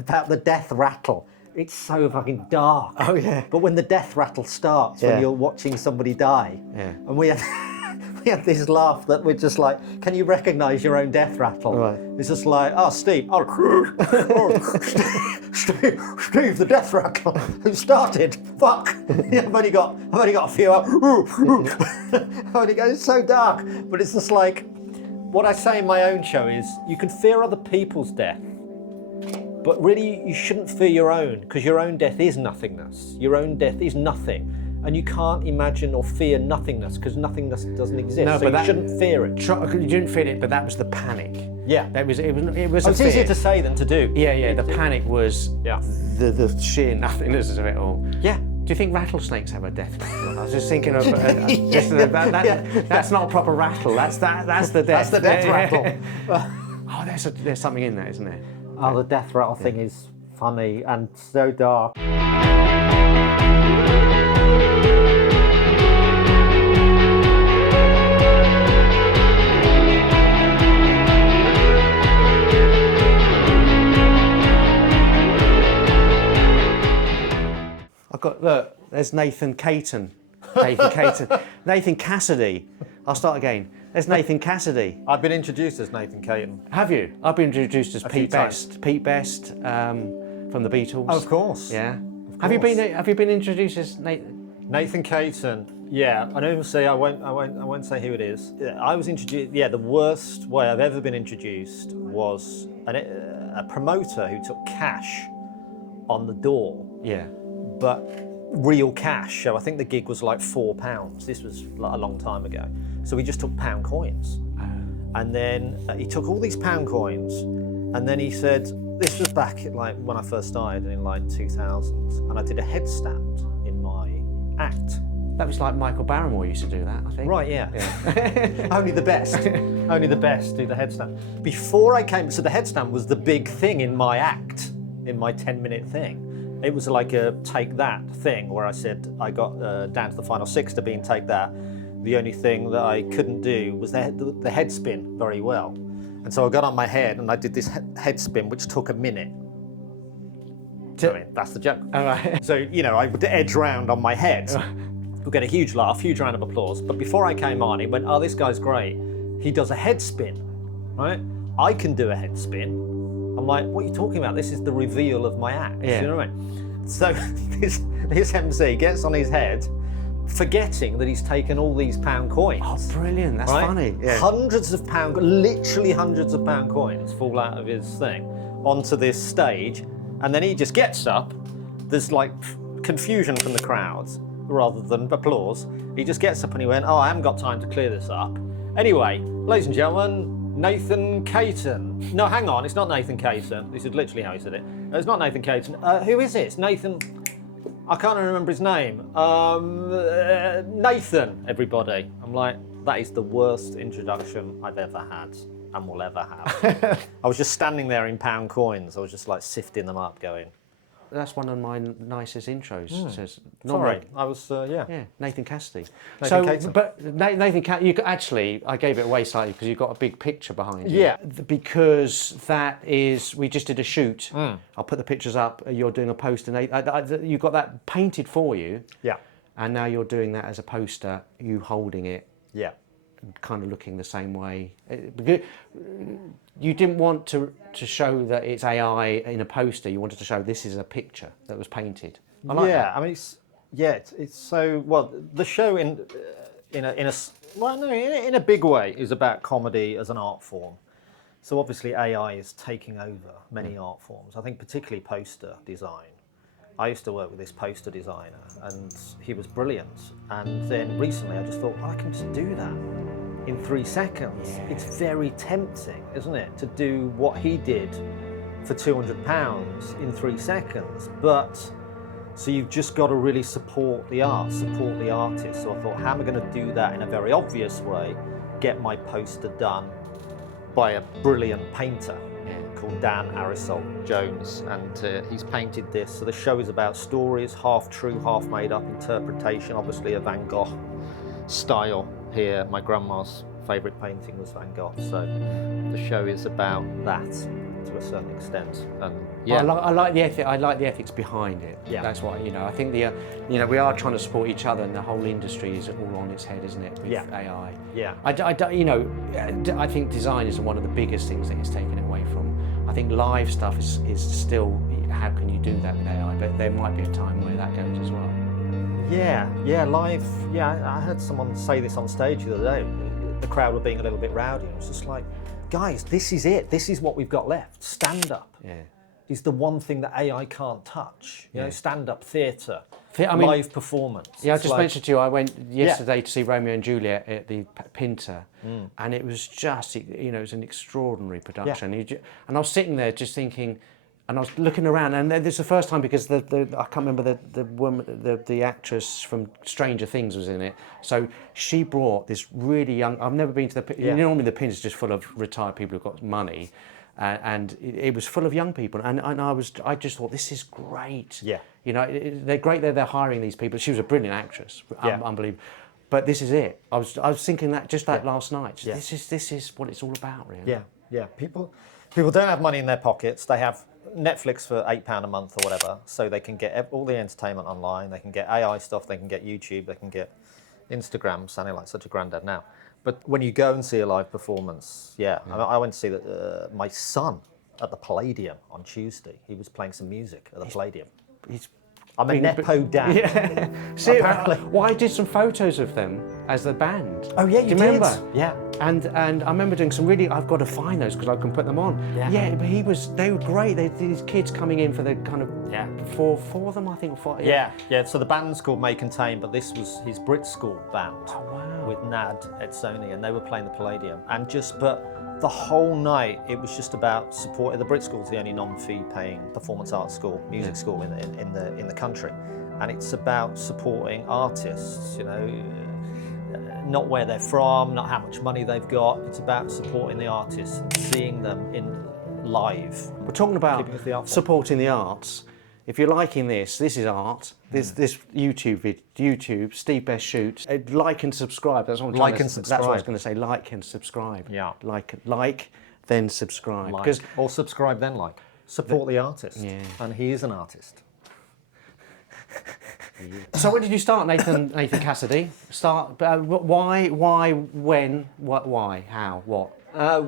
about the death rattle. It's so fucking dark. Oh yeah. But when the death rattle starts, when you're watching somebody die, and we had we had this laugh that we're just like, can you recognise your own death rattle? Right. It's just like, oh, Steve, Steve, the death rattle. Who started? Fuck. I've only got a few up. It's so dark, but it's just like, what I say in my own show is, you can fear other people's death, but really you shouldn't fear your own, because your own death is nothingness. Your own death is nothing. And you can't imagine or fear nothingness, because nothingness doesn't exist. No, so but you shouldn't fear it. You didn't feel it, but that was the panic. Yeah. It was It's easier to say than to do. Yeah. The panic was the sheer nothingness of it all. Yeah. Do you think rattlesnakes have a death rattle? I was just thinking of that's not a proper rattle. That's the death. That's the death rattle. Oh, there's something in there, isn't there? Oh, the death rattle thing is funny and so dark. Look, there's Nathan Caton. Nathan Cassidy. I'll start again. There's Nathan Cassidy. I've been introduced as Nathan Caton. Have you? I've been introduced as Pete Best. times. Pete Best from the Beatles. Oh, of course. Yeah. Of Have you course. been introduced as Nathan Caton? Yeah, I don't say I won't say who it is. I was introduced. Yeah, the worst way I've ever been introduced was a promoter who took cash on the door. Yeah. But real cash. So I think the gig was like £4. This was like a long time ago. So we just took pound coins. And then he took all these pound coins, and then he said, this was back at like when I first started in like 2000, and I did a headstand in my act. That was like Michael Barrymore used to do that, I think. Right, yeah. Only the best. Only the best do the headstand. Before I came, so the headstand was the big thing in my act, in my 10-minute thing. It was like a take that thing where I said I got down to the final 6 to being take that. The only thing that I couldn't do was the head spin very well. And so I got on my head and I did this head spin, which took a minute. I mean, that's the joke. All right. So, I would edge round on my head. We'll get a huge laugh, huge round of applause. But before I came on, he went, oh, this guy's great. He does a head spin, right? I can do a head spin. I'm like, what are you talking about? This is the reveal of my act. Yeah. You know what I mean? So this MC gets on his head, forgetting that he's taken all these pound coins. Oh, brilliant. That's funny. Yeah. Literally hundreds of pound coins fall out of his thing onto this stage. And then he just gets up. There's like confusion from the crowds rather than applause. He just gets up and he went, oh, I haven't got time to clear this up. Anyway, ladies and gentlemen, Nathan Caton. No, hang on, it's not Nathan Caton. This is literally how he said it. It's not Nathan Caton. Who is it? It's Nathan. I can't remember his name. Nathan, everybody. I'm like, that is the worst introduction I've ever had and will ever have. I was just standing there in pound coins. I was just like sifting them up going. That's one of my nicest intros. Says, Sorry, I was, Yeah, Nathan Cassidy. Nathan Caton. But Nathan Cassidy, I gave it away slightly because you've got a big picture behind you. Yeah. Because that is, we just did a shoot. I'll put the pictures up. You're doing a poster. You got that painted for you. Yeah. And now you're doing that as a poster, you holding it. Yeah. Kind of looking the same way. You didn't want to show that it's AI in a poster. You wanted to show this is a picture that was painted. I like that. I mean, it's so well. The show in a big way is about comedy as an art form. So obviously AI is taking over many art forms. I think particularly poster design. I used to work with this poster designer, and he was brilliant. And then recently, I just thought, I can just do that in 3 seconds. Yeah. It's very tempting, isn't it, to do what he did for £200 in 3 seconds. But so you've just got to really support the art, support the artist. So I thought, how am I going to do that in a very obvious way? Get my poster done by a brilliant painter called Dan Arisol Jones, and he's painted this. So the show is about stories, half true, half made up interpretation, obviously a Van Gogh style here. My grandma's favourite painting was Van Gogh, so the show is about that. to a certain extent. And I like the ethic. I like the ethics behind it. Yeah. That's what I think we are trying to support each other, and the whole industry is all on its head, isn't it? With AI. Yeah. I think design is one of the biggest things that it's taken away from. I think live stuff is still. How can you do that with AI? But there might be a time where that goes as well. Yeah, live. Yeah, I heard someone say this on stage the other day. The crowd were being a little bit rowdy. It was just like, guys, this is it. This is what we've got left. Stand up is the one thing that AI can't touch. You know, stand up theatre, live performance. Yeah, I just mentioned to you, I went yesterday to see Romeo and Juliet at the Pinter, and it was just, it was an extraordinary production. And I was sitting there just thinking, and I was looking around, and this is the first time because I can't remember the woman, the actress from Stranger Things was in it. So she brought this really young. I've never been to the. Normally the Pinter's just full of retired people who've got money, and it was full of young people. And I just thought, this is great. Yeah. They're great. They're hiring these people. She was a brilliant actress. Unbelievable. But this is it. I was thinking that last night. Yeah. This is what it's all about, really. Yeah. People don't have money in their pockets. They have Netflix for £8 a month or whatever, so they can get all the entertainment online. They can get AI stuff. They can get YouTube. They can get Instagram. Sounding like such a granddad now. But when you go and see a live performance, I went to see my son at the Palladium on Tuesday. He was playing some music at the Palladium. I'm a Nepo dad. Yeah. See, I did some photos of them as the band. Oh yeah, you Do you remember? Yeah. And I remember doing some really. I've got to find those because I can put them on. Yeah. But they were great. These kids coming in for the kind of four of them, I think. Yeah. So the band's called May Contain, but this was his Brit School band. Oh wow. With Nad Etsoni, and they were playing the Palladium, but the whole night it was just about supporting. The Brit School's the only non-fee paying performance arts school, music school in the country, and it's about supporting artists. Not where they're from, not how much money they've got. It's about supporting the artists, and seeing them in live. We're talking about supporting the arts. If you're liking this is art. This YouTube, Steve Best Shoots. Like and subscribe. That's what I'm trying to. That's what I was going to say. Like and subscribe. Yeah. Like, then subscribe. Or subscribe then like. Support the artist. Yeah. And he is an artist. So when did you start, Nathan Cassidy? Why, when, why, how, what?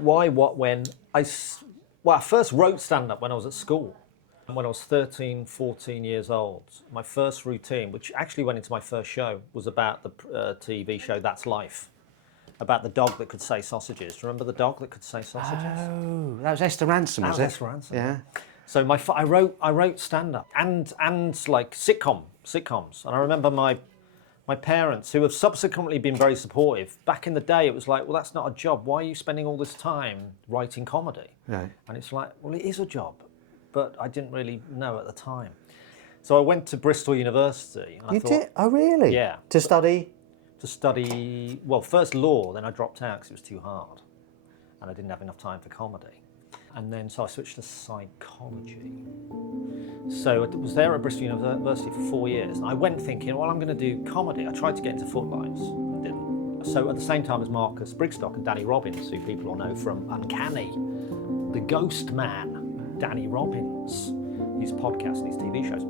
Why, what, when? I first wrote stand-up when I was at school. When I was 13, 14 years old, my first routine, which actually went into my first show, was about the TV show That's Life, about the dog that could say sausages. Do you remember the dog that could say sausages? Oh, that was Esther Ransom, was it? Esther Ransom. Yeah. So I wrote stand-up and like sitcoms, and I remember my parents, who have subsequently been very supportive. Back in the day, it was like, well, that's not a job. Why are you spending all this time writing comedy? Right. And it's like, well, it is a job. But I didn't really know at the time. So I went to Bristol University. And you did? Oh, really? Yeah. To study? To study, well, first law, then I dropped out because it was too hard. And I didn't have enough time for comedy. And then, so I switched to psychology. So I was there at Bristol University for 4 years. And I went thinking, well, I'm going to do comedy. I tried to get into Footlights. I didn't. So at the same time as Marcus Brigstock and Danny Robbins, who people will know from Uncanny, the Ghost Man, Danny Robbins, his podcast and his TV shows.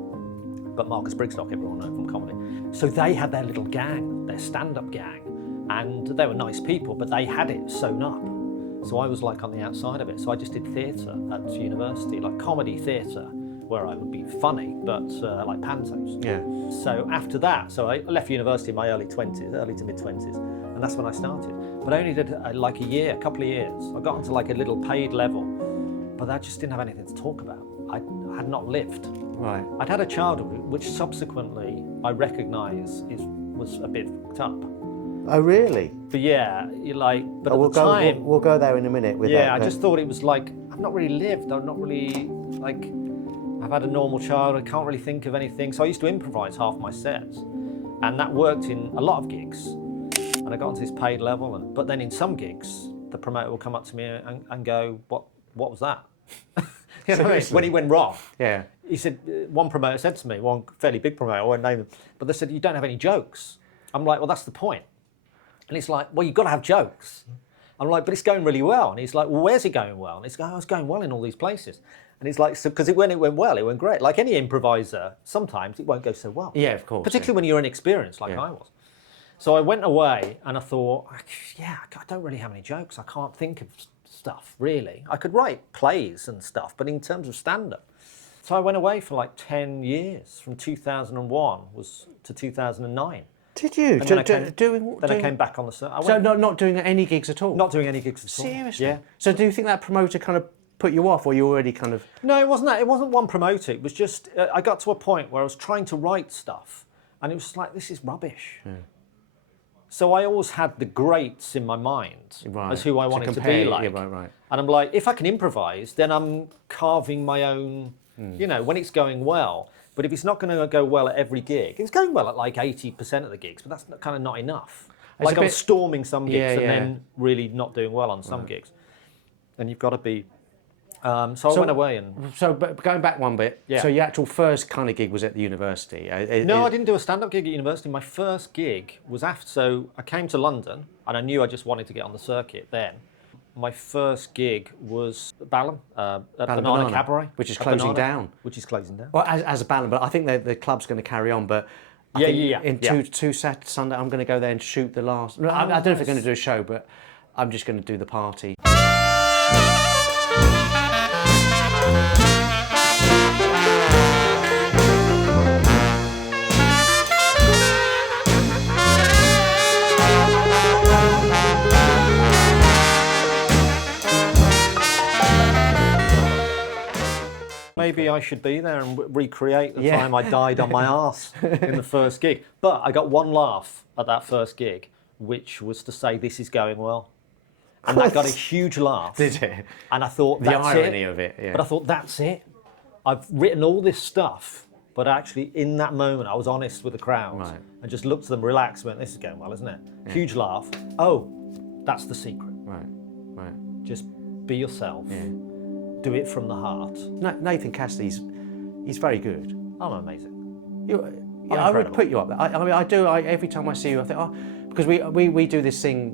But Marcus Brigstock, everyone knows from comedy. So they had their little gang, their stand-up gang, and they were nice people, but they had it sewn up. So I was like on the outside of it. So I just did theatre at university, like comedy theatre, where I would be funny, but like pantos. Yeah. So after that, so I left university in my early to mid-20s, and that's when I started. But I only did like a couple of years. I got into like a little paid level, but I just didn't have anything to talk about. I had not lived. Right. I'd had a childhood which subsequently I recognise was a bit fucked up. Oh, really? But yeah, but at the time... We'll go there in a minute with that. Yeah, I just thought it was like, I've not really lived. I'm not really, I've had a normal childhood. I can't really think of anything. So I used to improvise half my sets. And that worked in a lot of gigs. And I got onto this paid level. But then in some gigs, the promoter will come up to me and go, what was that? You know, when he went wrong. Yeah. He said, one promoter said to me, one fairly big promoter, I won't name them, but they said, you don't have any jokes. I'm like, well, that's the point. And it's like, well, you've got to have jokes. I'm like, but it's going really well. And he's like, well, where's it going well? And it's going, oh, it's going well in all these places. And he's like, so because when it went well, it went great. Like any improviser, sometimes it won't go so well. Yeah, of course. Particularly when you're inexperienced, like I was. So I went away and I thought, yeah, I don't really have any jokes. I can't think of stuff, really. I could write plays and stuff, but in terms of stand-up. So I went away for like 10 years, from 2001 to 2009. Did you? And then I came back on the circuit. So not doing any gigs at all? Not doing any gigs at all. Seriously? Yeah. So do you think that promoter kind of put you off, or you already kind of... No, it wasn't that. It wasn't one promoter. It was just, I got to a point where I was trying to write stuff, and it was like, this is rubbish. Yeah. So I always had the greats in my mind as who I wanted to be like. Yeah, right. And I'm like, if I can improvise, then I'm carving my own, you know, when it's going well. But if it's not going to go well at every gig, it's going well at like 80% of the gigs, but that's kind of not enough. Like I'm storming some gigs and then really not doing well on some gigs. And you've got to be... So I went away and... So, but going back one bit, so your actual first kind of gig was at the university? No, I didn't do a stand-up gig at university. My first gig was after... So I came to London and I knew I just wanted to get on the circuit then. My first gig was Balham, at Banana Cabaret. Which is closing down. Which is closing down. Well, as a Balham, but I think the club's going to carry on, but... I think in two Saturday, Sunday, I'm going to go there and shoot the last... No, I don't know if they're going to do a show, but I'm just going to do the party. Maybe I should be there and recreate the time I died on my arse in the first gig. But I got one laugh at that first gig, which was to say, this is going well. And that got a huge laugh. Did it? And I thought, that's the irony of it, yeah. But I thought, that's it. I've written all this stuff, but actually in that moment, I was honest with the crowd and just looked at them, relaxed, went, this is going well, isn't it? Yeah. Huge laugh. Oh, that's the secret. Right. Just be yourself. Yeah. Do it from the heart. Nathan Cassidy's, he's very good. I'm amazing. I would put you up there. I mean, I do. Every time I see you, I think, oh, because we do this thing.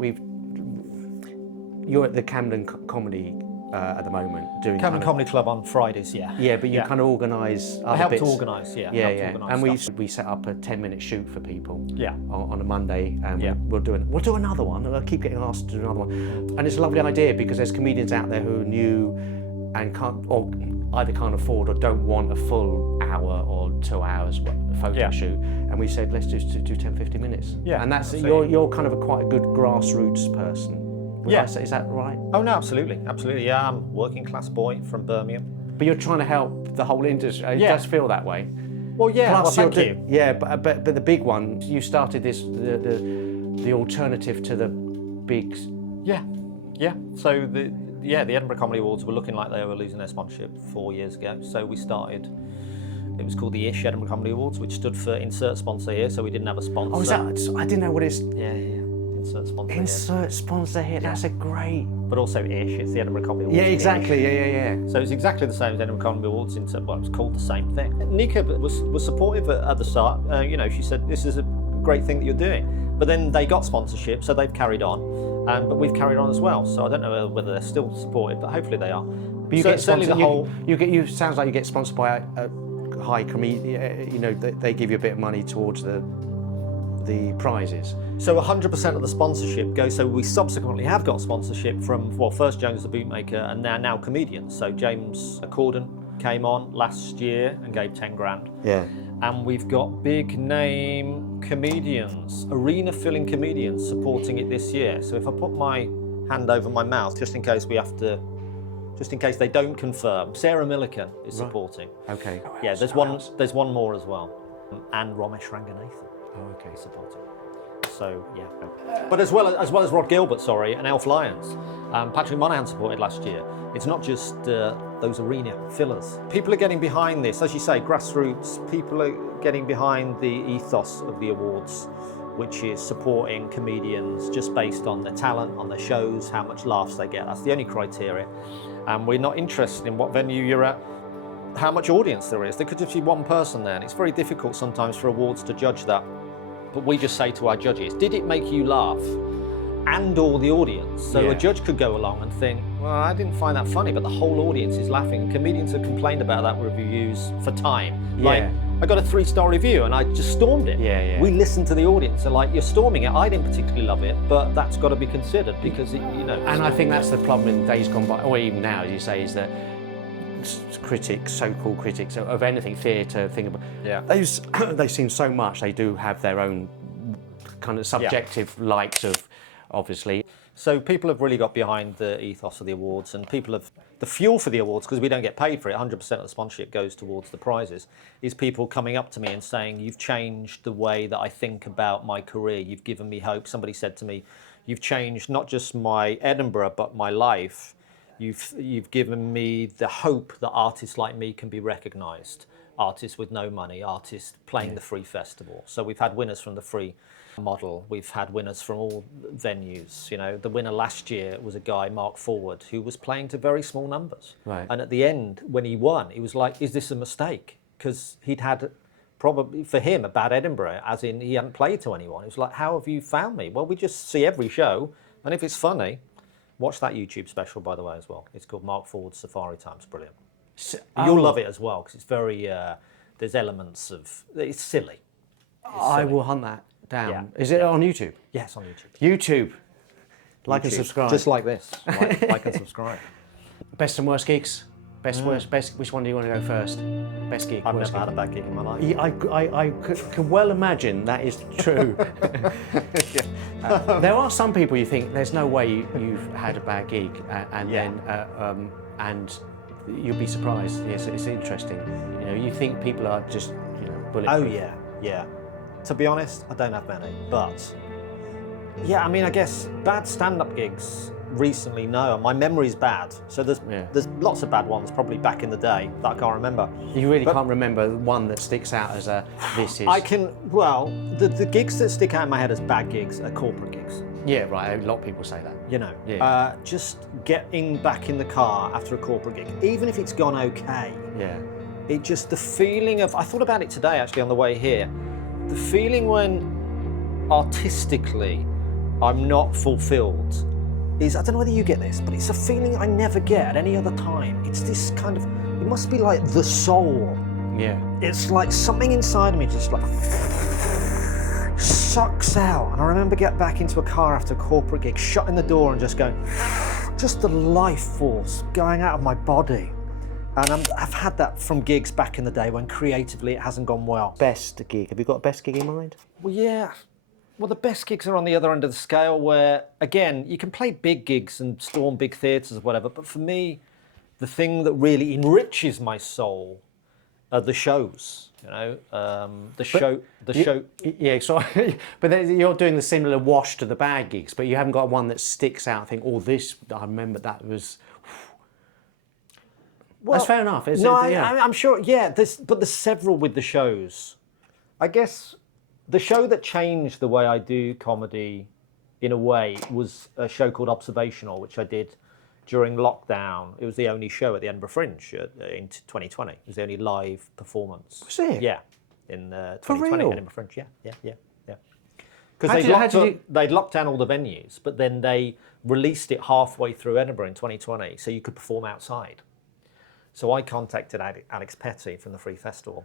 You're at the Camden Comedy at the moment doing Camden Comedy Club on Fridays. Yeah, but you kind of organise. I helped organise. And we set up a 10-minute shoot for people. Yeah. On a Monday, and we'll do another one. I keep getting asked to do another one, and it's a lovely idea because there's comedians out there who are new and either can't afford or don't want a full hour or 2 hours photo shoot, and we said let's just do 10-15 minutes. Yeah, and that's you're kind of quite a good grassroots person. Is that right? Oh no, absolutely. Yeah, I'm a working class boy from Birmingham. But you're trying to help the whole industry. It does feel that way. Well, yeah. Plus, thank you. Yeah, but the big one, you started this the alternative to the big. Yeah. So the Edinburgh Comedy Awards were looking like they were losing their sponsorship 4 years ago. So we started. It was called the Edinburgh Comedy Awards, which stood for Insert Sponsor Here. So we didn't have a sponsor. Oh, is that? I didn't know what it is. Yeah. Insert Sponsor Here. Insert Sponsor Here. That's a great. But also It's the Edinburgh Comedy Awards. Yeah, exactly. Yeah. So it's exactly the same as Edinburgh Comedy Awards. It was called the same thing. Nika was supportive at the start. She said this is a great thing that you're doing. But then they got sponsorship, so they've carried on. But we've carried on as well. So I don't know whether they're still supportive, but hopefully they are. But you get certainly the whole. You sounds like you get sponsored by a high comedian. They give you a bit of money towards the prizes. So 100% of the sponsorship goes. So we subsequently have got sponsorship from first Jones the Bootmaker and now comedians. So James Corden came on last year and gave 10 grand. Yeah. And we've got big name comedians, arena filling comedians supporting it this year. So if I put my hand over my mouth, just in case they don't confirm, Sarah Millican is supporting. Okay. Yeah, there's one more as well. And Ramesh Ranganathan. Oh, okay. Supporting. So yeah. But as well as Rod Gilbert, and Elf Lyons, Patrick Monahan supported last year. It's not just those arena fillers. People are getting behind this, as you say, grassroots. People are getting behind the ethos of the awards, which is supporting comedians just based on their talent, on their shows, how much laughs they get. That's the only criteria. And we're not interested in what venue you're at, how much audience there is. There could just be one person there, and it's very difficult sometimes for awards to judge that. But we just say to our judges, did it make you laugh? and or the audience. So Yeah. a judge could go along and think, well, I didn't find that funny, but the whole audience is laughing. Comedians have complained about that with reviews for time. Like, Yeah. I got a 3-star review and I just stormed it. Yeah, yeah. We listened to the audience and like, you're storming it. I didn't particularly love it, but that's got to be considered because it, you know. And I think that's the problem in days gone by, or even now, as you say, is that critics, so-called critics of anything, theatre, Yeah. they seem so much. They do have their own kind of subjective likes of, obviously. So people have really got behind the ethos of the awards, and people have the fuel for the awards, because we don't get paid for it. 100% of the sponsorship goes towards the prizes. Is people coming up to me and saying, "You've changed the way that I think about my career. You've given me hope." Somebody said to me, "You've changed not just my Edinburgh but my life. You've given me the hope that artists like me can be recognised. Artists with no money, artists playing the free festival." So we've had winners from the free model. We've had winners from all venues. You know, the winner last year was a guy, Mark Forward, who was playing to very small numbers. Right. And at the end, when he won, he was like, "Is this a mistake?" Because he'd had probably for him a bad Edinburgh, as in he hadn't played to anyone. It was like, "How have you found me?" Well, we just see every show, and if it's funny, watch that YouTube special, by the way, as well. It's called Mark Forward's Safari Time. It's brilliant. You'll love it as well, because it's very, there's elements of, it's silly. I will hunt that down. Yeah. Is it on YouTube? Yes, on YouTube. YouTube. Like and YouTube. subscribe. Just like this. Like and subscribe. Best and worst gigs? Best, worst, best. Which one do you want to go first? Best gig, I've worst never gig? had a bad gig in my life. Yeah, I can well imagine that is true. There are some people you think there's no way you've had a bad gig, and you'll be surprised. Yes, it's interesting. You know, you think people are just bulletproof. Oh yeah, yeah. To be honest, I don't have many, but yeah, I mean, I guess bad stand-up gigs recently, no. My memory's bad, so there's lots of bad ones probably back in the day that I can't remember. You really can't remember one that sticks out as this is. I can, well, the gigs that stick out in my head as bad gigs are corporate gigs. Yeah, right. A lot of people say that. You know, Yeah. just getting back in the car after a corporate gig, even if it's gone okay. Yeah. It just, the feeling of, I thought about it today actually on the way here, the feeling when artistically I'm not fulfilled is, I don't know whether you get this, but it's a feeling I never get at any other time. It's this kind of, it must be like the soul. Yeah. It's like something inside of me just like sucks out. And I remember getting back into a car after a corporate gig, shutting the door and just going, just the life force going out of my body. And I've had that from gigs back in the day when creatively it hasn't gone well. Best gig. Have you got a best gig in mind? Well, yeah. Well, the best gigs are on the other end of the scale where, again, you can play big gigs and storm big theatres or whatever, but for me, the thing that really enriches my soul are the shows, you know, the show. Yeah, so, but then you're doing the similar wash to the bad gigs, but you haven't got one that sticks out. I think, oh, this, I remember that was... Well, that's fair enough. I'm sure, yeah, but there's several with the shows. I guess the show that changed the way I do comedy, in a way, was a show called Observational, which I did during lockdown. It was the only show at the Edinburgh Fringe in 2020. It was the only live performance. Was it? Yeah, in 2020 For real? Edinburgh Fringe. Yeah. Because they'd locked down all the venues, but then they released it halfway through Edinburgh in 2020, so you could perform outside. So I contacted Alex Petty from the Free Festival.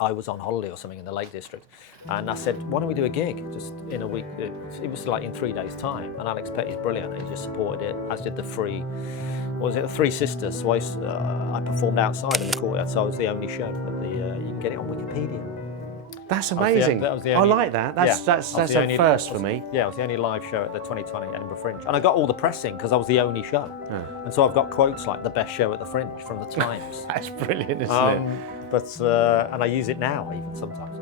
I was on holiday or something in the Lake District, and I said, "Why don't we do a gig just in a week?" It was like in 3 days' time, and Alex Petty's brilliant. He just supported it, as did the the Three Sisters. So I performed outside in the courtyard, so I was the only show. But you can get it on Wikipedia. That's amazing. That was the only, I like that. That's a first for me. Yeah, it was the only live show at the 2020 Edinburgh Fringe. And I got all the pressing because I was the only show. And so I've got quotes like the best show at the Fringe from the Times. That's brilliant, isn't it? But and I use it now even sometimes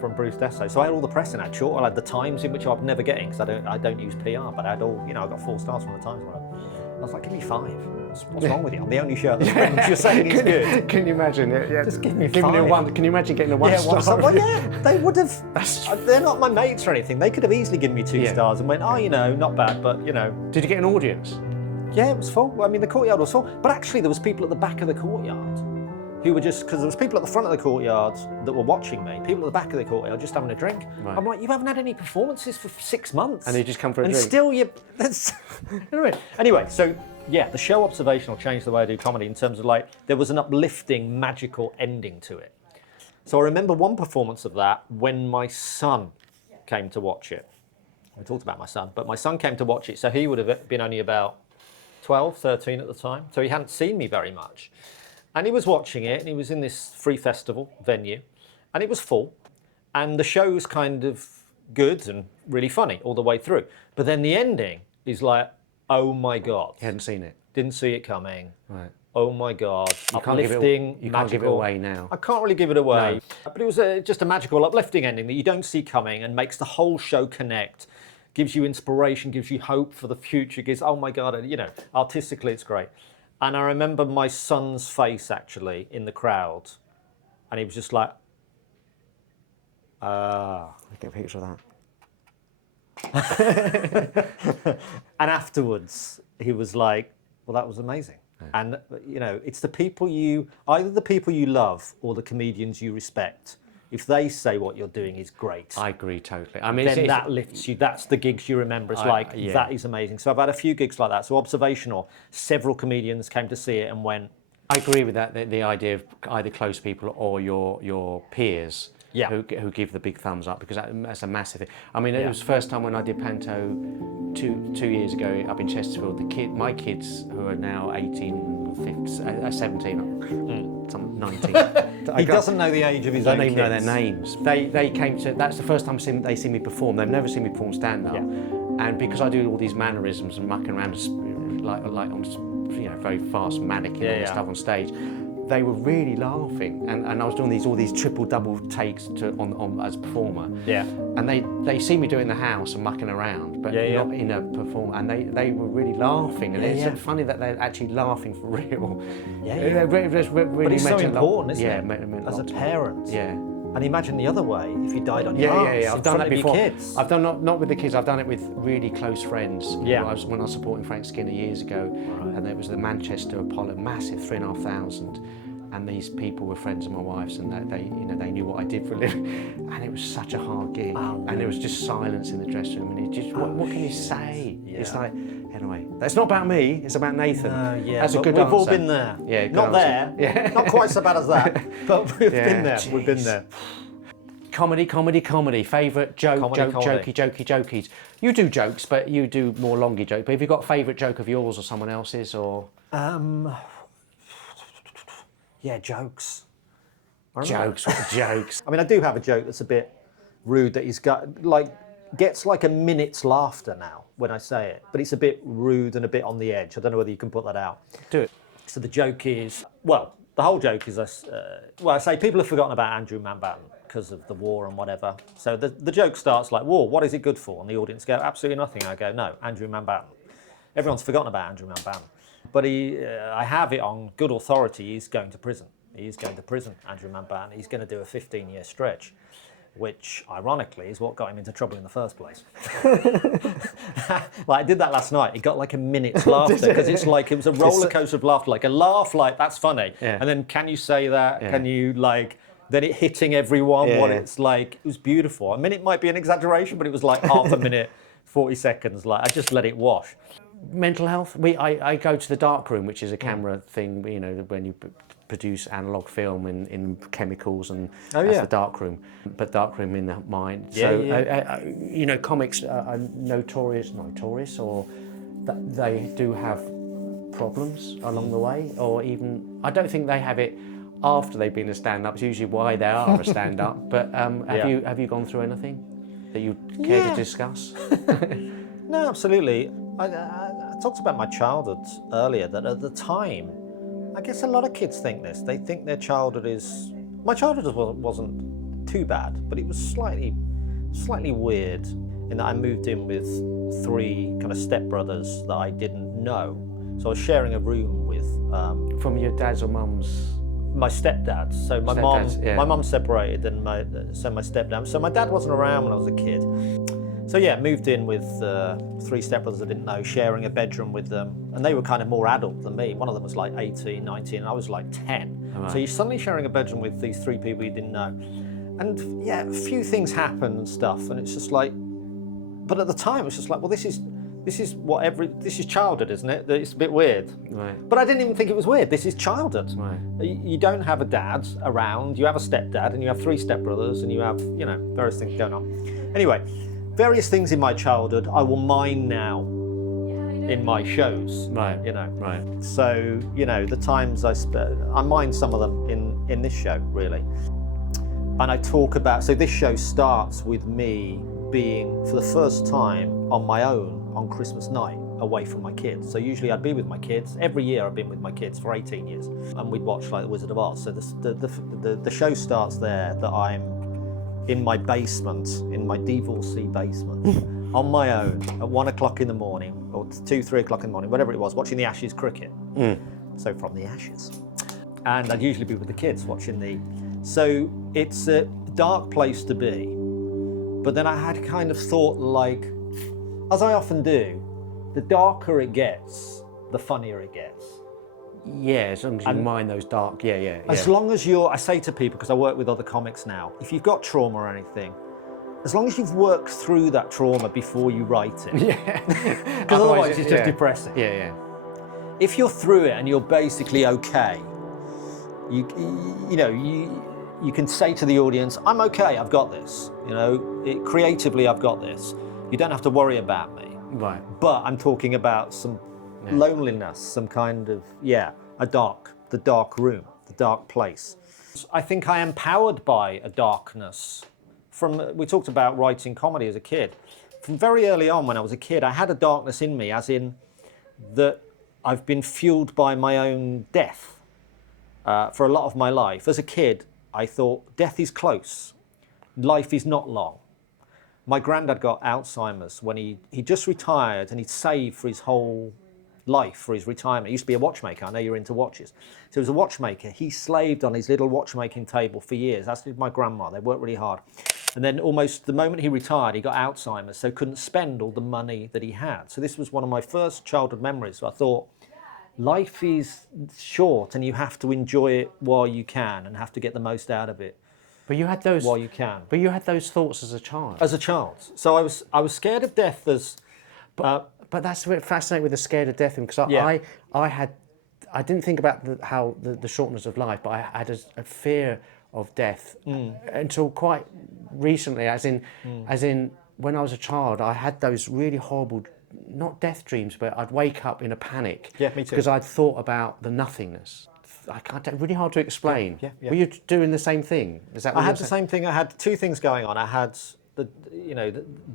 from Bruce Desso. So I had all the pressing. I had the Times, in which I'm never getting because I don't use PR. But I had all, I got 4 stars from the Times. I was like, give me 5. What's wrong with you? I'm the only show at the Fringe. You're saying it's good. Can you imagine it? Yeah. Just give me 5. Can you imagine getting a 1 star? Well, yeah, they would have. They're not my mates or anything. They could have easily given me 2 stars and went, not bad, but Did you get an audience? Yeah, it was full. I mean, the courtyard was full. But actually, there was people at the back of the courtyard who were just, because there was people at the front of the courtyard that were watching me, people at the back of the courtyard just having a drink. Right. I'm like, you haven't had any performances for 6 months. And they just come for a drink. And still that's, you know what I mean? Anyway, so yeah, the show Observational changed the way I do comedy in terms of like, there was an uplifting, magical ending to it. So I remember one performance of that when my son came to watch it. We talked about my son, but my son came to watch it, so he would have been only about 12, 13 at the time, so he hadn't seen me very much. And he was watching it, and he was in this free festival venue, and it was full, and the show was kind of good and really funny all the way through. But then the ending is like, oh my God. You hadn't seen it? Didn't see it coming. Right. Oh my God. You Uplifting, you magical. can't give it away now. I can't really give it away. No. But it was just a magical, uplifting ending that you don't see coming and makes the whole show connect. Gives you inspiration, gives you hope for the future, gives, oh my God, you know, artistically it's great. And I remember my son's face actually in the crowd, and he was just like, I get a picture of that. And afterwards he was like, well, that was amazing. Yeah. And you know, it's the people either the people you love or the comedians you respect. If they say what you're doing is great, I agree totally. I mean, then that lifts you. That's the gigs you remember. It's that is amazing. So I've had a few gigs like that. So Observational, several comedians came to see it and went. I agree with that. The idea of either close people or your peers. Yeah. Who give the big thumbs up, because that's a massive thing. I mean, it was the first time when I did Panto 2 years ago up in Chesterfield. My kids who are now 18, 15, 17, some 19. He doesn't know the age of his own kids. Don't even know their names. They came to. That's the first time they see me perform. They've never seen me perform stand up, and because I do all these mannerisms and mucking around like on, you know, very fast mannequin and stuff on stage. They were really laughing, and I was doing all these triple double takes on as a performer. Yeah. And they see me doing in the house and mucking around, but not in a performer. And they were really laughing, and it's funny that they're actually laughing for real. Yeah. Really but it's so important, isn't it? Meant as a parent. Yeah. And imagine the other way if you died on your arms. I've done that before. Kids. I've done not with the kids. I've done it with really close friends. Yeah. When I was supporting Frank Skinner years ago, and it was the Manchester Apollo, massive 3,500, and these people were friends of my wife's, and they knew what I did for a living, and it was such a hard gig, and there was just silence in the dressing room, and it just what can you say? Yeah. It's like, anyway, that's not about me. It's about Nathan. That's a good we've answer. all been there. Yeah, not answer. there. Yeah. Not quite so bad as that, but we've been there. Geez. We've been there. Comedy. Favourite joke, jokies. You do jokes, but you do more longy jokes. But have you got a favourite joke of yours or someone else's, or? Yeah, jokes. Jokes. I mean, I do have a joke that's a bit rude that gets like a minute's laughter now when I say it, but it's a bit rude and a bit on the edge. I don't know whether you can put that out. Do it. So the joke is, the whole joke is, I say people have forgotten about Andrew Mountbatten because of the war and whatever. So the joke starts like, war, what is it good for? And the audience go, absolutely nothing. I go, no, Andrew Mountbatten. Everyone's forgotten about Andrew Mountbatten. But I have it on good authority, he's going to prison. He's going to prison, Andrew Mountbatten. He's going to do a 15-year stretch, which, ironically, is what got him into trouble in the first place. Like, I did that last night. It got like a minute's laughter, because it was a roller coaster of laughter, like a laugh, like, that's funny. Yeah. And then, can you say that? Yeah. Can you, like, then it hitting everyone, what it's like. It was beautiful. I mean, it might be an exaggeration, but it was like half a minute, 40 seconds. Like, I just let it wash. Mental health. I go to the dark room, which is a camera thing. You know, when you produce analog film in chemicals, and that's the dark room. But dark room in the mind. You know, comics are notorious, or that they do have problems along the way, or even I don't think they have it after they've been a stand-up. It's usually why they are a stand-up. But have you gone through anything that you care to discuss? No, absolutely. I talked about my childhood earlier, that at the time, I guess a lot of kids think this. They think their childhood is... My childhood wasn't too bad, but it was slightly weird in that I moved in with 3 kind of stepbrothers that I didn't know. So I was sharing a room with... From your dad's or mum's? My stepdad. So my mum separated, and my stepdad. So my dad wasn't around when I was a kid. So yeah, moved in with 3 stepbrothers I didn't know, sharing a bedroom with them. And they were kind of more adult than me. One of them was like 18, 19, and I was like 10. Right. So you're suddenly sharing a bedroom with these 3 people you didn't know. And yeah, a few things happen and stuff, and it's just like, but at the time it's just like, well, this is childhood, isn't it? It's a bit weird. Right. But I didn't even think it was weird. This is childhood. Right. You don't have a dad around, you have a stepdad, and you have 3 stepbrothers, and you have, various things going on. Anyway, various things in my childhood I will mine now in my shows. Right. Right. So, the times I mine some of them in this show, really. And I talk about, so this show starts with me being, for the first time, on my own on Christmas night, away from my kids. So usually I'd be with my kids. Every year I've been with my kids for 18 years. And we'd watch like The Wizard of Oz. So the show starts there, that I'm in my basement, in my divorcee basement, on my own, at 1 o'clock in the morning, or 2, 3 o'clock in the morning, whatever it was, watching the Ashes cricket. So from the Ashes. And I'd usually be with the kids watching so it's a dark place to be. But then I had kind of thought, like, as I often do, the darker it gets, the funnier it gets. Yeah, as long as you mind those dark, yeah. As long as I say to people, because I work with other comics now, if you've got trauma or anything, as long as you've worked through that trauma before you write it. Yeah. Because otherwise it's just depressing. Yeah. If you're through it and you're basically okay, you can say to the audience, I'm okay, I've got this. Creatively I've got this. You don't have to worry about me. Right. But I'm talking about some loneliness, some kind of, the dark room, the dark place. I think I am powered by a darkness. We talked about writing comedy as a kid. From very early on when I was a kid, I had a darkness in me, as in that I've been fueled by my own death for a lot of my life. As a kid, I thought death is close. Life is not long. My granddad got Alzheimer's when he just retired, and he'd saved for his whole life for his retirement. He used to be a watchmaker. I know you're into watches. So he was a watchmaker. He slaved on his little watchmaking table for years, as did my grandma. They worked really hard. And then almost the moment he retired, he got Alzheimer's, so couldn't spend all the money that he had. So this was one of my first childhood memories. So I thought, life is short and you have to enjoy it while you can and have to get the most out of it. But you had those while you can. But you had those thoughts as a child. As a child. So I was scared of death as But that's a bit fascinating with the scared of death thing, because I didn't think about the shortness of life, but I had a fear of death until quite recently, as in when I was a child, I had those really horrible, not death dreams, but I'd wake up in a panic. Yeah, me too. Because I'd thought about the nothingness. Really hard to explain. Yeah. Were you doing the same thing? Is that what I had the same thing. I had 2 things going on. I had the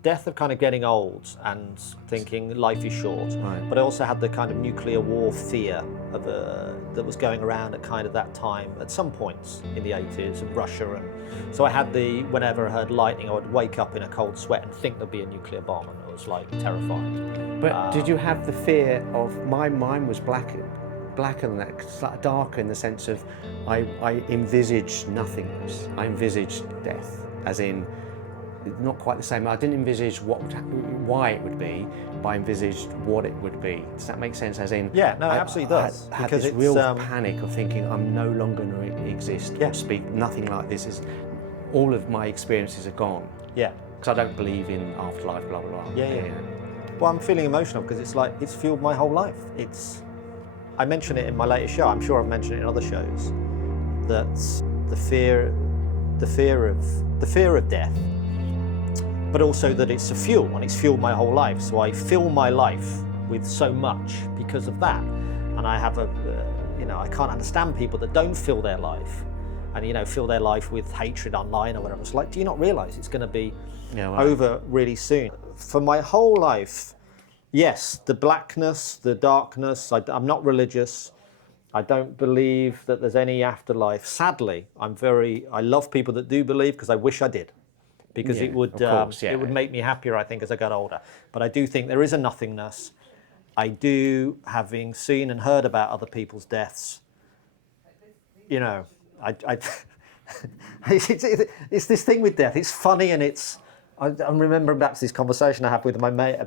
death of kind of getting old and thinking life is short. Right. But I also had the kind of nuclear war fear of that was going around at kind of that time at some points in the 80s of Russia. And so I had whenever I heard lightning, I would wake up in a cold sweat and think there'd be a nuclear bomb, and it was like terrifying. But did you have the fear of, my mind was blacker than that, slightly darker in the sense of I envisaged nothingness. I envisaged death, as in, not quite the same. I didn't envisage why it would be, but I envisaged what it would be. Does that make sense? As in, yeah, no, it absolutely does. I had this real panic of thinking I'm no longer going to exist. Yeah. Speak nothing like this. All of my experiences are gone. Yeah. Because I don't believe in afterlife. Blah blah blah. Yeah. Well, I'm feeling emotional because it's fueled my whole life. I mention it in my latest show. I'm sure I've mentioned it in other shows. That the fear of death, but also that it's a fuel, and it's fueled my whole life. So I fill my life with so much because of that. And I have I can't understand people that don't fill their life, and fill their life with hatred online or whatever. It's like, do you not realise it's going to be over really soon? For my whole life, yes, the blackness, the darkness. I'm not religious. I don't believe that there's any afterlife. Sadly, I love people that do believe, because I wish I did. Because it would make me happier, I think, as I got older. But I do think there is a nothingness. I do, having seen and heard about other people's deaths, it's this thing with death. It's funny and it's I'm remembering back to this conversation I had with my mate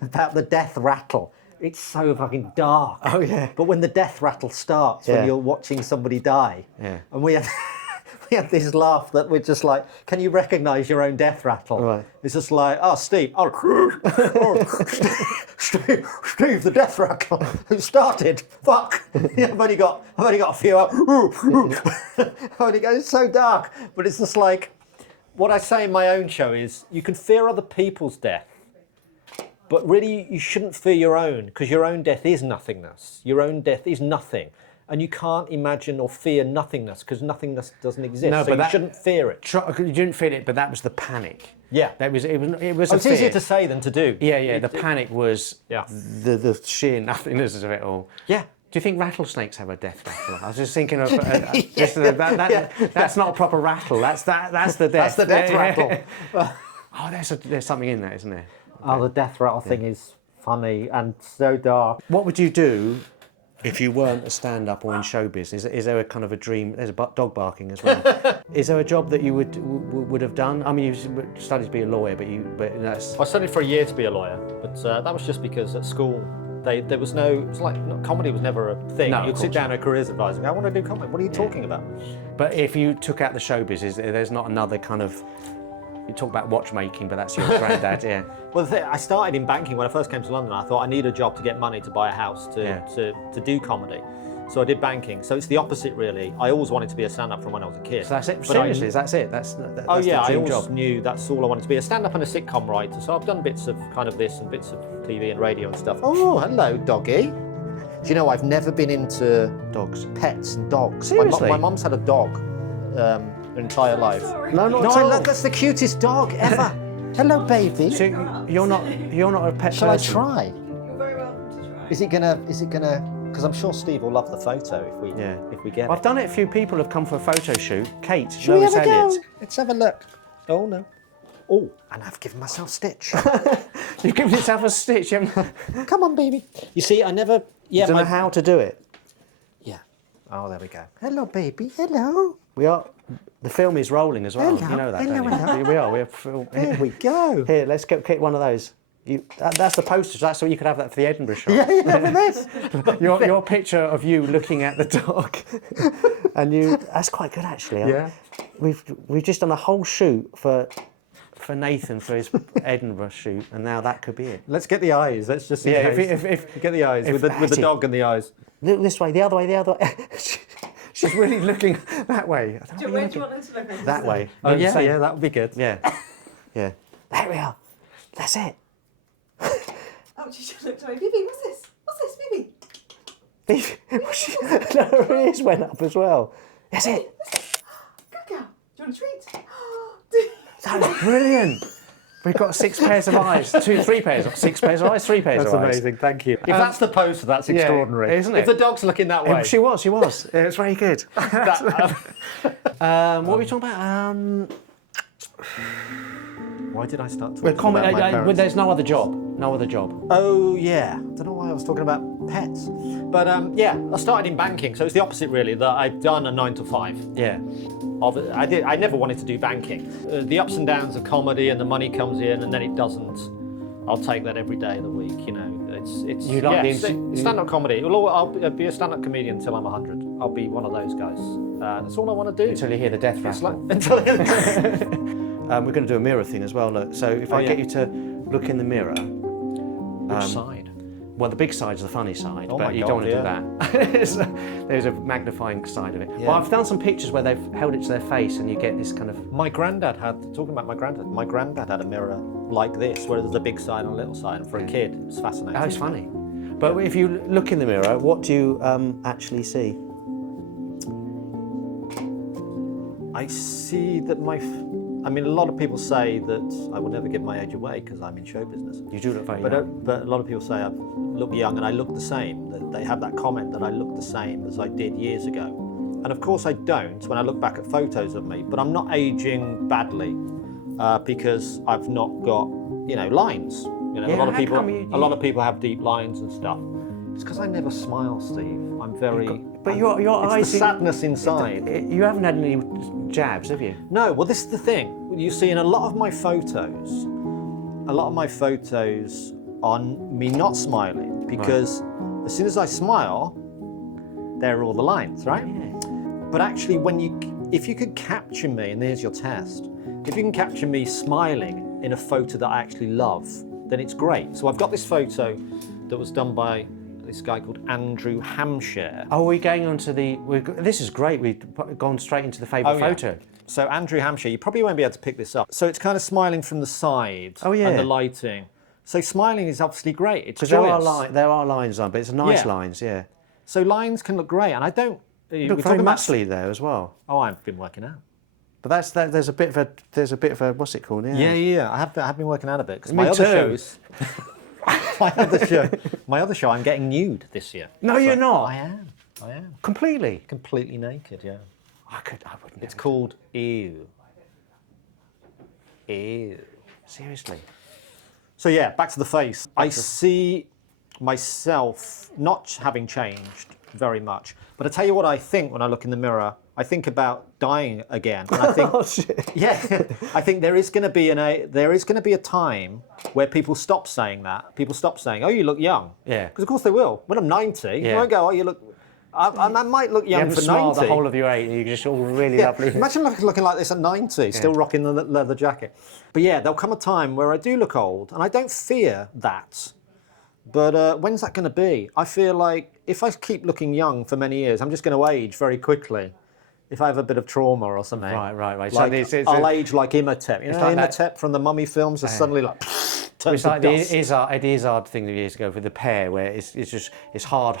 about the death rattle. It's so fucking dark. Oh, yeah. But when the death rattle starts, when you're watching somebody die, and we had this laugh that we're just like, can you recognise your own death rattle? Right. It's just like, oh, Steve, Steve, the death rattle. Who started? Fuck. I've only got a few up. It's so dark, but it's just like, what I say in my own show is, you can fear other people's death, but really you shouldn't fear your own, because your own death is nothingness. Your own death is nothing. And you can't imagine or fear nothingness, because nothingness doesn't exist. No, so you shouldn't fear it. You didn't feel it, but that was the panic. Yeah. It was it's easier to say than to do. Yeah. The panic was the sheer nothingness of it all. Yeah. Do you think rattlesnakes have a death rattle? I was just thinking of that's not a proper rattle. That's the death. That's the death rattle. Oh, there's something in that, isn't there? Oh, the death rattle thing is funny and so dark. What would you do if you weren't a stand-up or in showbiz? Is there a kind of a dream? There's a dog barking as well. Is there a job that you would have done? I mean, you studied to be a lawyer, but that's... I studied for a year to be a lawyer, but that was just because at school there was no. It was like comedy was never a thing. No, You'd sit down at a careers advisor and go, I want to do comedy. What are you talking about? But if you took out the showbiz, there's not another kind of... You talk about watchmaking, but that's your granddad, yeah. Well, I started in banking when I first came to London. I thought I need a job to get money to buy a house to do comedy. So I did banking. So it's the opposite, really. I always wanted to be a stand-up from when I was a kid. So that's it. Seriously, that's it. That's oh yeah, the dream I always job. knew that's all I wanted to be, a stand-up and a sitcom writer. So I've done bits of kind of this and bits of TV and radio and stuff. Oh, hello, doggy. Do you know I've never been into dogs, pets and dogs. Seriously? My mum's had a dog her entire life. No, not at all. That's the cutest dog ever. Hello, baby. So you're not a pet Shall person? I try? You're very welcome to try. Is it gonna? Because I'm sure Steve will love the photo if we get it. I've done it. A few people have come for a photo shoot. Kate, Shall we Lois have a Elliott. go? Let's have a look. Oh no. Oh, and I've given myself a stitch. You've given yourself a stitch, haven't you? Come on, baby. You see, I never. You don't know how to do it. Yeah. Oh, there we go. Hello, baby. Hello. We are. The film is rolling as well. Hello. You know that, Hello, don't you? hello. Here we are. We're film. There we go. Here, let's get one of those. That's the poster. That's what you could have that for the Edinburgh shot. Yeah, this. Your picture of you looking at the dog, and that's quite good actually. Yeah. We've just done a whole shoot for Nathan for his Edinburgh shoot, and now that could be it. Let's get the eyes. Let's just see. Yeah, if get the eyes with the dog and the eyes. Look this way, the other way, the other way. She's really looking that way. Where do you want them to look? That way. Oh yeah, that would be good. Yeah. There we are. That's it. Oh, she should look to me. Bibi, what's this? What's this, Bibi? Her ears went up as well. That's it. Good girl. Do you want a treat? That was brilliant. We've got 6 pairs of eyes. 3 pairs. 6 pairs of eyes, 3 pairs of eyes. That's amazing, thank you. If that's the poster, that's extraordinary. Isn't it? If the dog's looking that way. She was. It was very good. What were we talking about? Why did I start talking about my parents? There's no other job. Oh yeah, I don't know why I was talking about pets. But I started in banking, so it's the opposite really, that I've done a 9 to 5. Yeah. I never wanted to do banking. The ups and downs of comedy and the money comes in and then it doesn't. I'll take that every day of the week, you know. It's you like stand-up comedy. I'll be a stand-up comedian until I'm 100. I'll be one of those guys. That's all I want to do. Until you hear the death rattle. We're going to do a mirror thing as well. Look, so if I get you to look in the mirror. Which side? Well, the big side's the funny side, but you don't want to do that. There's a magnifying side of it. Yeah. Well, I've done some pictures where they've held it to their face and you get this kind of... My granddad had a mirror like this, where there's a big side and a little side, and for a kid, it's fascinating. Oh, it's funny. But if you look in the mirror, what do you actually see? I see that a lot of people say that I will never give my age away because I'm in show business. You do look very young. But a lot of people say I look young and I look the same. That they have that comment that I look the same as I did years ago. And of course I don't when I look back at photos of me, but I'm not aging badly because I've not got, lines. A lot of people have deep lines and stuff. It's because I never smile, Steve. I'm very... But your eyes... the sadness inside. You haven't had any jabs, have you? No, well, this is the thing. you see in a lot of my photos are me not smiling, because as soon as I smile, there are all the lines, right? Yeah. But actually, if you could capture me, and here's your test, if you can capture me smiling in a photo that I actually love, then it's great. So I've got this photo that was done by this guy called Andrew Hampshire. Oh, we're going on to this is great. We've gone straight into the favourite photo. Yeah. So Andrew Hampshire, you probably won't be able to pick this up. So it's kind of smiling from the side. Oh, yeah. And the lighting. So smiling is obviously great. It's Because joyous. there are lines on, but it's nice Yeah. lines, yeah. So lines can look great, and I don't. You look very muscly there as well. Oh, I've been working out. But there's a bit of a what's it called? Yeah. I have been working out a bit because Me my other too. shows. my other show, I'm getting nude this year. No, you're not. I am. Completely. Completely naked. Yeah. I wouldn't. It's called Ew. Ew. Seriously. So yeah, back to the face. I see myself not having changed very much. But I tell you what I think when I look in the mirror. I think about dying again. And I think, Oh shit. yeah, I think there is going to be a time where people stop saying that. People stop saying, "Oh, you look young." Yeah. Because of course they will. When I'm 90, Yeah. they won't go, "Oh, you look." I might look You young haven't for smiled 90. the whole of your age, and you're just all really Yeah, lovely. imagine looking like this at 90, still rocking the leather jacket. But yeah, there'll come a time where I do look old, and I don't fear that. But when's that going to be? I feel like if I keep looking young for many years, I'm just going to age very quickly. If I have a bit of trauma or something. Right. Like, So I'll age like Imhotep. You know, like that- Imhotep from the Mummy films is suddenly like turns It's to like dust. the Izzard thing that years ago with the pear, where it's hard,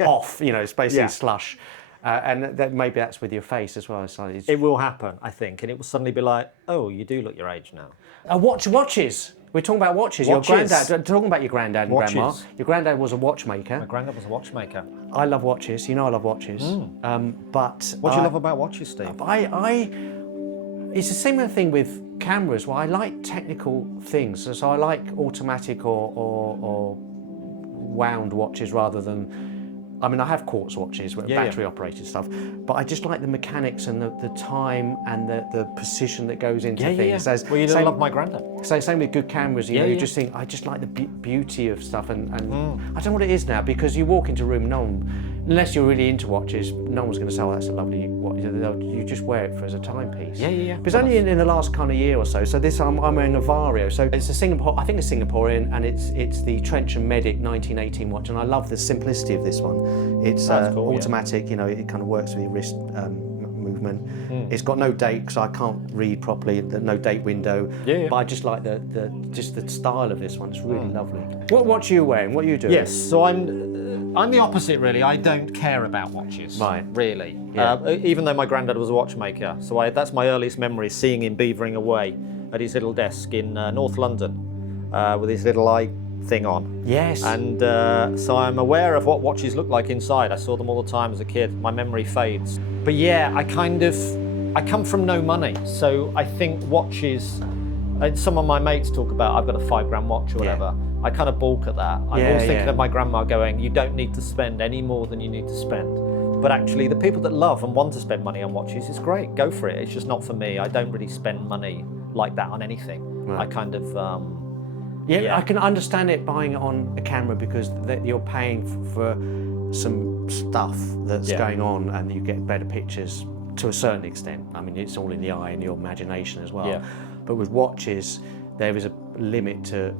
off. You know, it's basically Yeah. slush, and maybe that's with your face as well. It's like, It will happen, I think, and it will suddenly be like, oh, you do look your age now. watches. We're talking about watches. Watches. Your granddad. Talking about your granddad and grandma. Watches. Your granddad was a watchmaker. My granddad was a watchmaker. I love watches. You know, I love watches. But What do you love about watches, Steve? It's a similar thing with cameras. Well, I like technical things, so I like automatic or wound watches rather than. I mean, I have quartz watches, battery operated stuff, but I just like the mechanics and the time and the precision that goes into things. Yeah. Well, you don't love my granddad. So same with good cameras, you know, you just think, I just like the beauty of stuff, and I don't know what it is now, because you walk into a room, no one, unless you're really into watches, no one's going to say, oh, that's a lovely watch. You just wear it as a timepiece. Yeah. But it's only in the last kind of year or so. So I'm wearing a Vario. So it's I think it's Singaporean, and it's the Trench and Medic 1918 watch, and I love the simplicity of this one. It's cool, automatic, you know, it kind of works with your wrist movement. It's got no date, because I can't read properly, no date window. Yeah. But I just like the style of this one. It's really lovely. What watch are you wearing? What are you doing? Yes, so I'm the opposite, really. I don't care about watches, Right. really. Yeah. Even though my granddad was a watchmaker, so that's my earliest memory, seeing him beavering away at his little desk in North London with his little eye thing on. Yes. And so I'm aware of what watches look like inside. I saw them all the time as a kid. My memory fades. But yeah, I come from no money, so I think watches. And some of my mates talk about, I've got a £5 watch or whatever. I kind of balk at that. I'm always thinking of my grandma going, you don't need to spend any more than you need to spend. But actually, the people that love and want to spend money on watches, it's great. Go for it. It's just not for me. I don't really spend money like that on anything. Right. I kind of... Yeah, I can understand it buying it on a camera, because you're paying for some stuff that's going on, and you get better pictures to a certain extent. I mean, it's all in the eye and your imagination as well. Yeah. But with watches, there is a limit to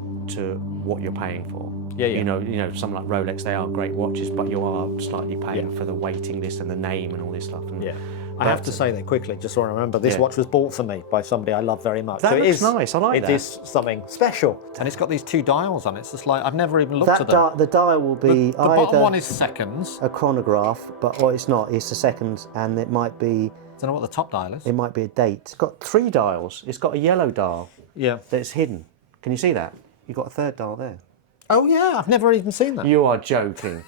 what you're paying for. Yeah. You know, something like Rolex, they are great watches, but you are slightly paying for the waiting list and the name and all this stuff. And I have to say that quickly, just so I remember, this watch was bought for me by somebody I love very much. That so looks it is nice, I like that. It is something special. And it's got these 2 dials on it. It's just like, I've never even looked at them. The dial will be The bottom either one is seconds. a chronograph, or it's not. It's a seconds, and it might be. I don't know what the top dial is. It might be a date. It's got 3 dials. It's got a yellow dial Yeah. that's hidden. Can you see that? You've got a 3rd dial there. Oh yeah, I've never even seen that. You are joking.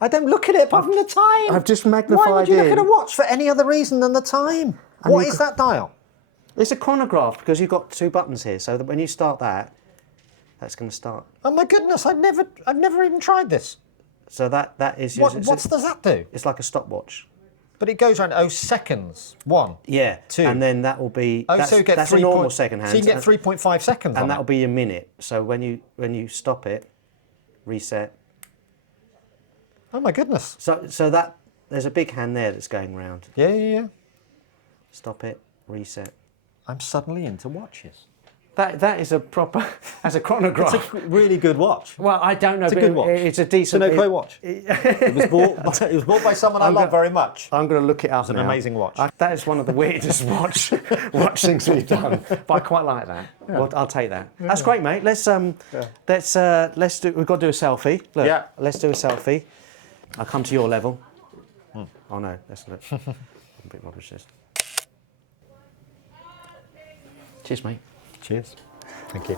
I don't look at it apart from the time. I've just magnified Why would you look in. at a watch for any other reason than the time? What is that dial? It's a chronograph, because you've got 2 buttons here, so that when you start that, that's going to start. Oh my goodness, I've never even tried this. So that is What does that do? It's like a stopwatch. But it goes around 0 seconds. 1. Yeah. 2. And then that will be. Oh, that's, so you get that's 3 a normal point- second hand. So you can get 3.5 seconds on and it. that'll be a minute. So when you stop it, reset. Oh my goodness. So that there's a big hand there that's going round. Yeah. Stop it, reset. I'm suddenly into watches. That is a proper, as a chronograph. It's a really good watch. Well, I don't know. It's a but good watch. It's a decent. It's an okay watch. It was bought by someone I love very much. I'm going to look it up. It's an now. amazing watch. That is one of the weirdest watch things we've done. But I quite like that. Yeah. Well, I'll take that. Yeah. That's great, mate. Let's do. We've got to do a selfie. Look, yeah. Let's do a selfie. I'll come to your level. Oh no, let's look. I'm a bit rubbish this. Cheers, mate. Cheers. Thank you.